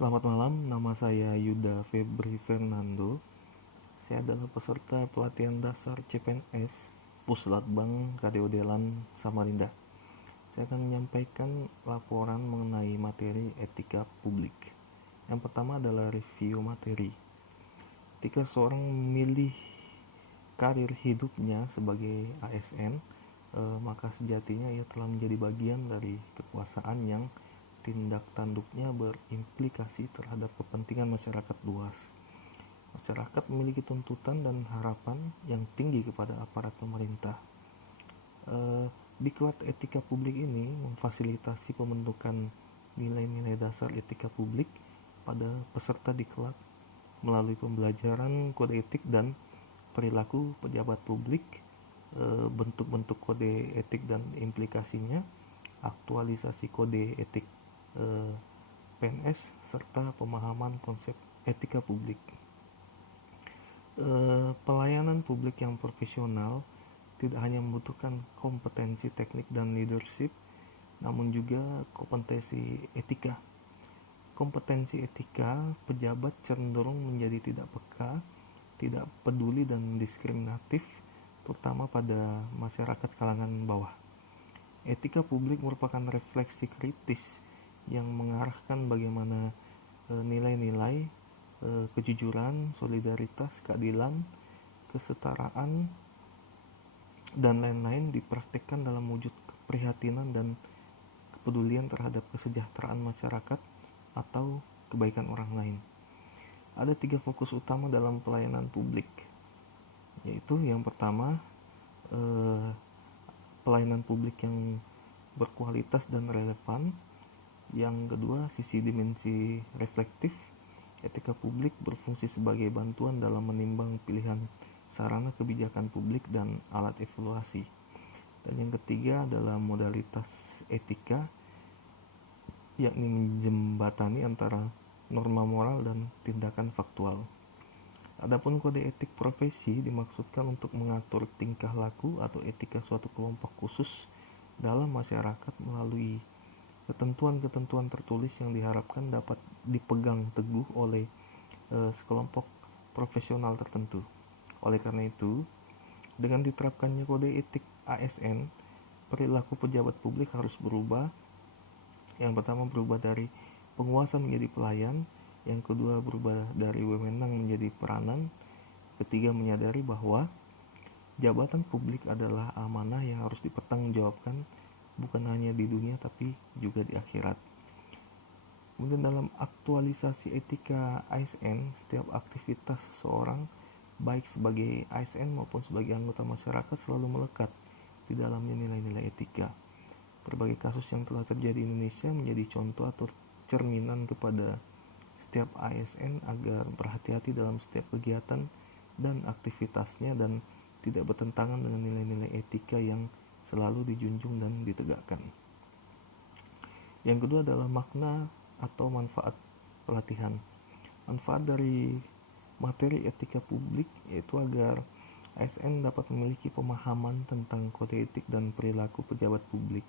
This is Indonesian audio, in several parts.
Selamat malam, nama saya Yuda Febri Fernando. Saya adalah peserta pelatihan dasar CPNS Puslatbang Radio Delan Samarinda. Saya akan menyampaikan laporan mengenai materi etika publik. Yang pertama adalah review materi. Ketika seorang memilih karir hidupnya sebagai ASN, maka sejatinya ia telah menjadi bagian dari kekuasaan yang tindak tanduknya berimplikasi terhadap kepentingan masyarakat luas. Masyarakat memiliki tuntutan dan harapan yang tinggi kepada aparat pemerintah. Diklat etika publik ini memfasilitasi pembentukan nilai-nilai dasar etika publik pada peserta diklat melalui pembelajaran kode etik dan perilaku pejabat publik, bentuk-bentuk kode etik dan implikasinya, aktualisasi kode etik PNS, serta pemahaman konsep etika publik. Pelayanan publik yang profesional tidak hanya membutuhkan kompetensi teknik dan leadership, namun juga kompetensi etika. Kompetensi etika, pejabat cenderung menjadi tidak peka, tidak peduli dan diskriminatif, terutama pada masyarakat kalangan bawah. Etika publik merupakan refleksi kritis yang mengarahkan bagaimana nilai-nilai kejujuran, solidaritas, keadilan, kesetaraan, dan lain-lain dipraktikkan dalam wujud keprihatinan dan kepedulian terhadap kesejahteraan masyarakat atau kebaikan orang lain. Ada 3 fokus utama dalam pelayanan publik, yaitu yang pertama, pelayanan publik yang berkualitas dan relevan. Yang kedua, sisi dimensi reflektif. Etika publik berfungsi sebagai bantuan dalam menimbang pilihan sarana kebijakan publik dan alat evaluasi. Dan yang ketiga adalah modalitas etika, yakni menjembatani antara norma moral dan tindakan faktual. Adapun kode etik profesi dimaksudkan untuk mengatur tingkah laku atau etika suatu kelompok khusus dalam masyarakat melalui ketentuan-ketentuan tertulis yang diharapkan dapat dipegang teguh oleh sekelompok profesional tertentu. Oleh karena itu, dengan diterapkannya kode etik ASN, perilaku pejabat publik harus berubah. Yang pertama, berubah dari penguasa menjadi pelayan. Yang kedua, berubah dari wewenang menjadi peranan. Ketiga, menyadari bahwa jabatan publik adalah amanah yang harus dipertanggungjawabkan bukan hanya di dunia tapi juga di akhirat. Kemudian dalam aktualisasi etika ASN, setiap aktivitas seseorang baik sebagai ASN maupun sebagai anggota masyarakat selalu melekat di dalamnya nilai-nilai etika. Berbagai kasus yang telah terjadi di Indonesia menjadi contoh atau cerminan kepada setiap ASN agar berhati-hati dalam setiap kegiatan dan aktivitasnya dan tidak bertentangan dengan nilai-nilai etika yang selalu dijunjung dan ditegakkan. Yang kedua adalah makna atau manfaat pelatihan. Manfaat dari materi etika publik yaitu agar ASN dapat memiliki pemahaman tentang kode etik dan perilaku pejabat publik.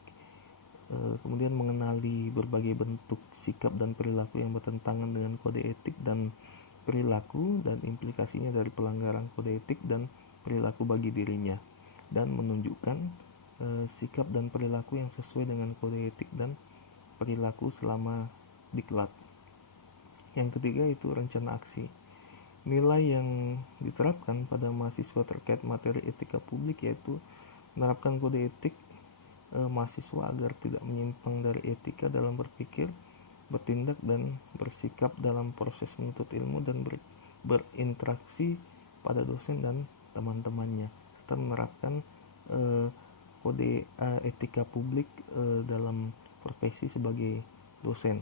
Kemudian mengenali berbagai bentuk sikap dan perilaku yang bertentangan dengan kode etik dan perilaku dan implikasinya dari pelanggaran kode etik dan perilaku bagi dirinya, dan menunjukkan sikap dan perilaku yang sesuai dengan kode etik dan perilaku selama diklat. Yang ketiga itu rencana aksi. Nilai yang diterapkan pada mahasiswa terkait materi etika publik yaitu menerapkan kode etik mahasiswa agar tidak menyimpang dari etika dalam berpikir, bertindak, dan bersikap dalam proses menuntut ilmu dan berinteraksi pada dosen dan teman-temannya, serta menerapkan kode etika publik dalam profesi sebagai dosen.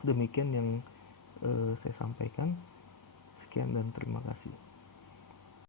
Demikian yang saya sampaikan. Sekian dan terima kasih.